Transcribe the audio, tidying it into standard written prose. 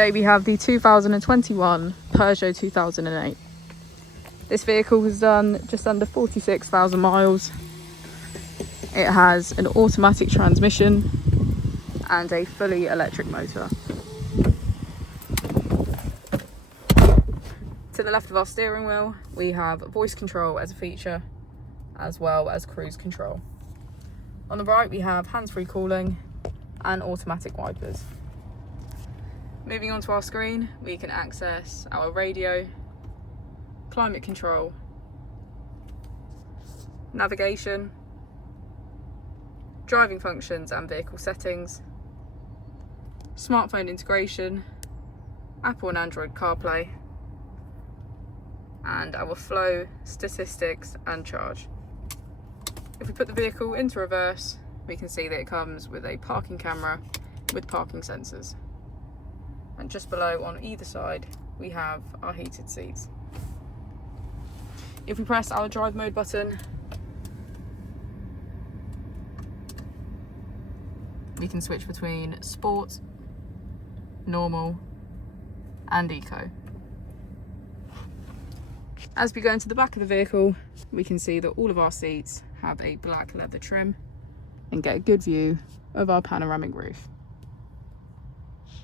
Today we have the 2021 Peugeot 2008. This vehicle has done just under 46,000 miles. It has an automatic transmission and a fully electric motor. To the left of our steering wheel, we have voice control as a feature, as well as cruise control. On the right, we have hands-free calling and automatic wipers. Moving on to our screen, we can access our radio, climate control, navigation, driving functions and vehicle settings, smartphone integration, Apple and Android CarPlay, and our flow, statistics and charge. If we put the vehicle into reverse, we can see that it comes with a parking camera with parking sensors. And just below on either side, we have our heated seats. If we press our drive mode button, we can switch between sport, normal and eco. As we go into the back of the vehicle, we can see that all of our seats have a black leather trim and get a good view of our panoramic roof.